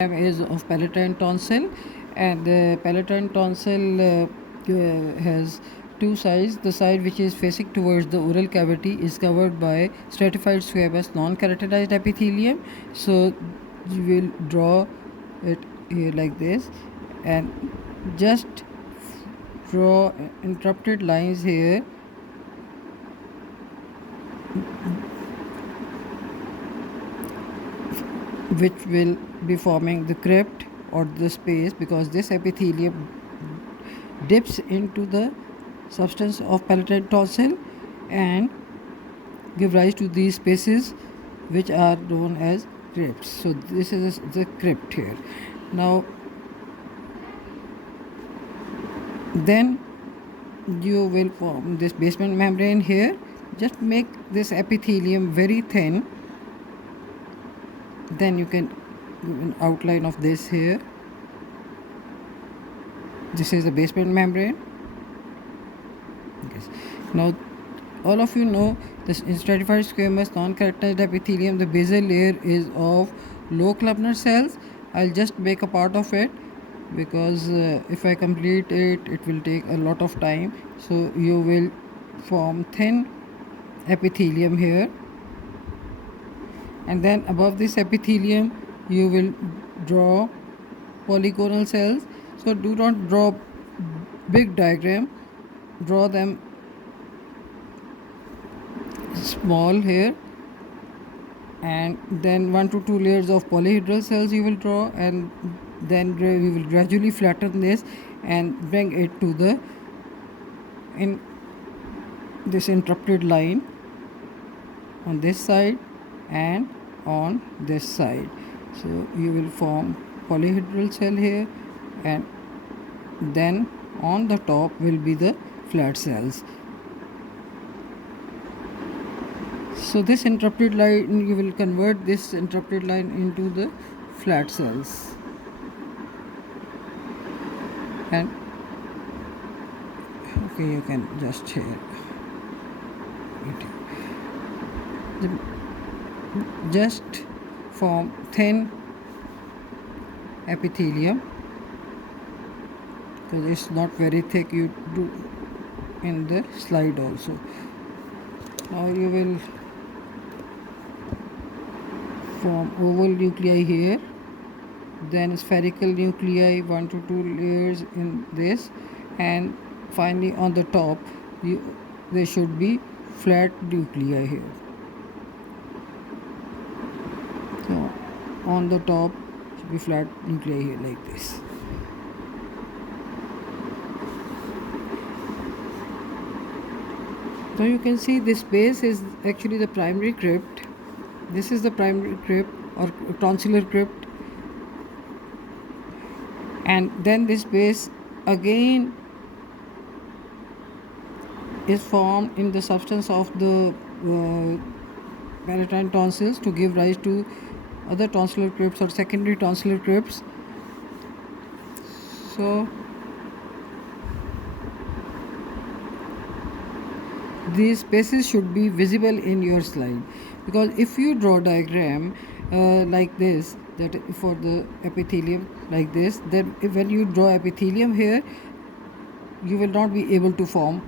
Is of palatine tonsil, and the palatine tonsil has two sides. The side which is facing towards the oral cavity is covered by stratified squamous non-keratinized epithelium. So you will draw it here like this, and just draw interrupted lines here which will be forming the crypt or the space, because this epithelium dips into the substance of palatine tonsil and give rise to these spaces which are known as crypts. So this is the crypt here. Now then you will form this basement membrane here. Just make this epithelium very thin, then you can do an outline of this here. This is the basement membrane. Yes. Now all of you know this stratified squamous non-keratinized epithelium, the basal layer is of low columnar cells. I'll just make a part of it because if I complete it, it will take a lot of time. So you will form thin epithelium here, and then above this epithelium you will draw polygonal cells. So do not draw big diagram, draw them small here, and then 1 to 2 layers of polyhedral cells you will draw, and then we will gradually flatten this and bring it to the in this interrupted line on this side and on this side. So you will form polyhedral cell here, and then on the top will be the flat cells. So this interrupted line, you will convert this interrupted line into the flat cells, and okay, you can just here just form thin epithelium, because it's not very thick. You do in the slide also. Now you will form oval nuclei here, then spherical nuclei, 1 to 2 layers in this, and finally on the top there should be flat nuclei here. So on the top should be flat nuclei here like this. So you can see this base is actually the primary crypt. This is the primary crypt or tonsillar crypt, and then this base again is formed in the substance of the palatine tonsils to give rise to other tonsillar crypts or secondary tonsillar crypts. So these spaces should be visible in your slide, because if you draw diagram like this, that for the epithelium like this, then when you draw epithelium here, you will not be able to form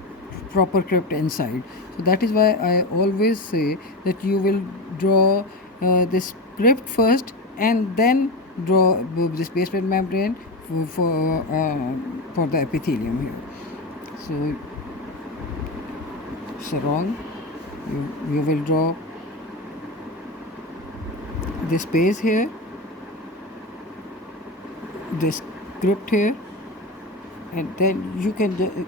proper crypt inside. So that is why I always say that you will draw this crypt first and then draw this basement membrane for the epithelium here. So it's wrong. You will draw this space here, this crypt here, and then you can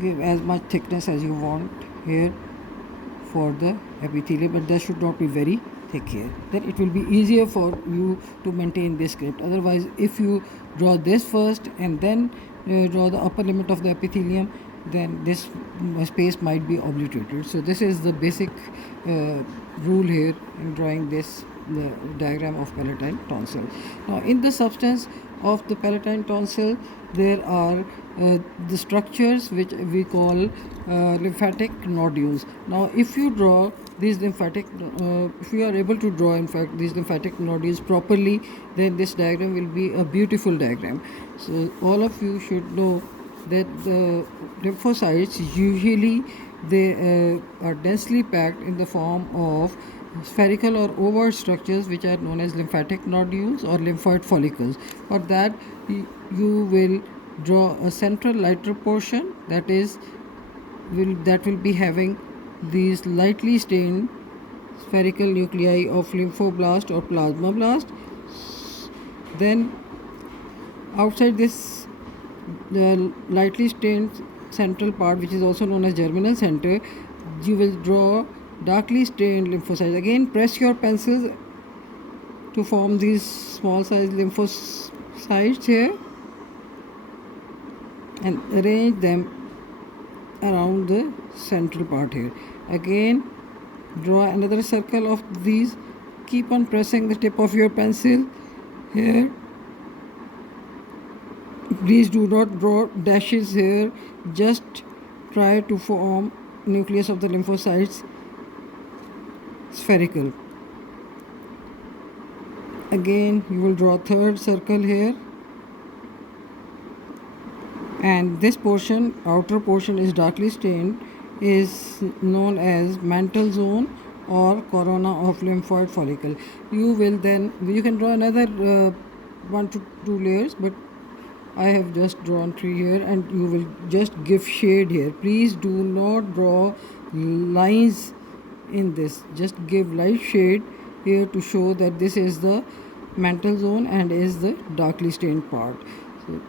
give as much thickness as you want here for the epithelium, but that should not be very thick here. Then it will be easier for you to maintain this crypt. Otherwise, if you draw this first and then draw the upper limit of the epithelium, then this space might be obliterated. So this is the basic rule here in drawing this the diagram of palatine tonsil. Now in the substance of the palatine tonsil, there are the structures which we call lymphatic nodules. Now if you draw these lymphatic, if you are able to draw in fact these lymphatic nodules properly, then this diagram will be a beautiful diagram. So all of you should know that the lymphocytes usually they are densely packed in the form of spherical or oval structures which are known as lymphatic nodules or lymphoid follicles. For that you will draw a central lighter portion that will be having these lightly stained spherical nuclei of lymphoblast or plasmablast. Then outside this the lightly stained central part, which is also known as germinal center, you will draw darkly stained lymphocytes. Again, press your pencils to form these small size lymphocytes here and arrange them around the central part here. Again, draw another circle of these. Keep on pressing the tip of your pencil here. Please do not draw dashes here, just try to form nucleus of the lymphocytes spherical. Again, you will draw third circle here, and this portion, outer portion, is darkly stained, is known as mantle zone or corona of lymphoid follicle. You can draw another 1 to 2 layers, but I have just drawn 3 here, and you will just give shade here. Please do not draw lines in this, just give light shade here to show that this is the mantle zone and is the darkly stained part. So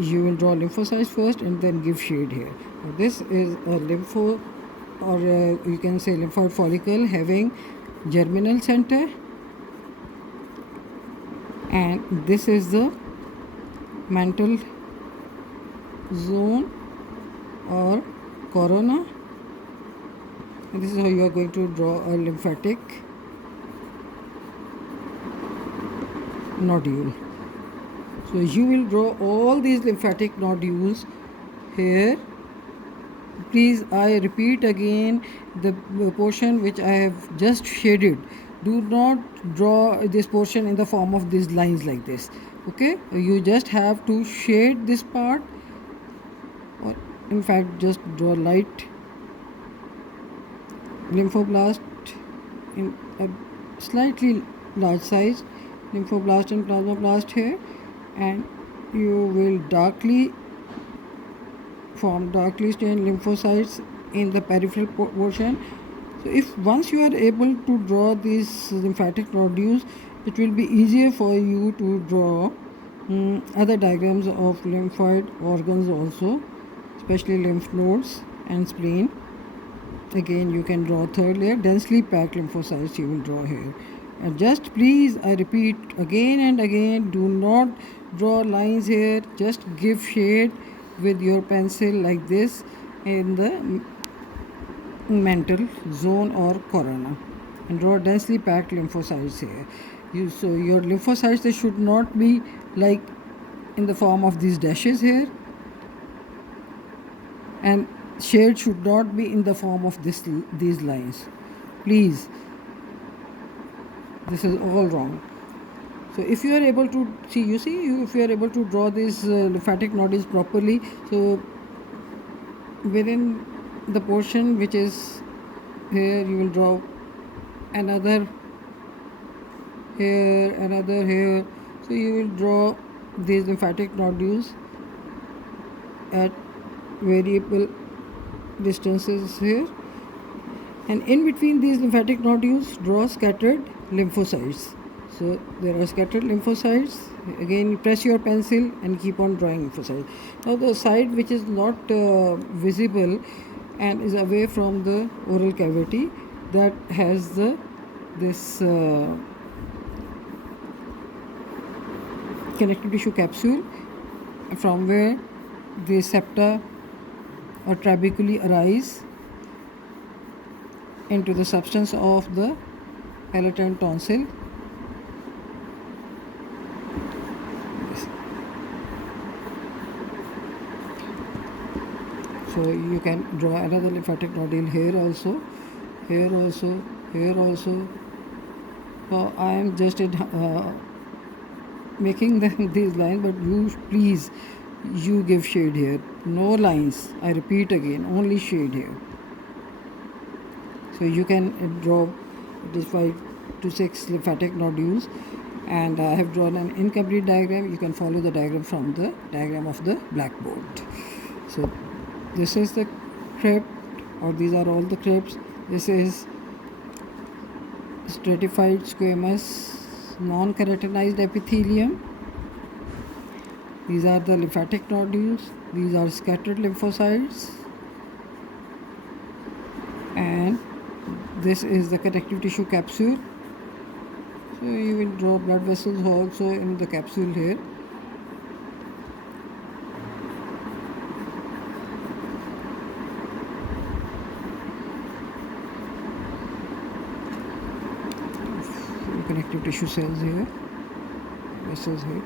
you will draw lymphocytes first and then give shade here. Now this is a lympho, or you can say lymphoid follicle having germinal center, and this is the mantle zone or corona, and this is how you are going to draw a lymphatic nodule. So you will draw all these lymphatic nodules here. Please, I repeat again, the portion which I have just shaded, do not draw this portion in the form of these lines like this. Okay, you just have to shade this part, or in fact just draw light lymphoblast in a slightly large size, lymphoblast and plasmablast here, and you will form darkly stained lymphocytes in the peripheral portion. So if once you are able to draw these lymphatic nodules, it will be easier for you to draw other diagrams of lymphoid organs also, especially lymph nodes and spleen. Again, you can draw third layer, densely packed lymphocytes you will draw here. And just please, I repeat again and again, do not draw lines here, just give shade with your pencil like this in the mantle zone or corona, and draw densely packed lymphocytes here. So your lymphocytes, they should not be like in the form of these dashes here, and shade should not be in the form of these lines. Please, this is all wrong. So if you are able to if you are able to draw these lymphatic nodules properly, so within the portion which is here, you will draw another here. So you will draw these lymphatic nodules at variable distances here, and in between these lymphatic nodules draw scattered lymphocytes. So there are scattered lymphocytes. Again, you press your pencil and keep on drawing lymphocytes. Now the side which is not visible and is away from the oral cavity, that has this connective tissue capsule from where the septa or trabeculae arise into the substance of the palatine tonsil. So you can draw another lymphatic nodule here also, here also, here also. So I am just making them these lines, but you please, you give shade here, no lines. I repeat again, only shade here. So you can draw, it is 5 to 6 lymphatic nodules, and I have drawn an incomplete diagram. You can follow the diagram from the diagram of the blackboard. So this is the crypt, or these are all the crypts. This is stratified squamous non-keratinized epithelium. These are the lymphatic nodules. These are scattered lymphocytes, and this is the connective tissue capsule. So you will draw blood vessels also in the capsule here. Connective tissue cells here, vessels here.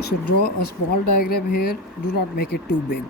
So draw a small diagram here, do not make it too big.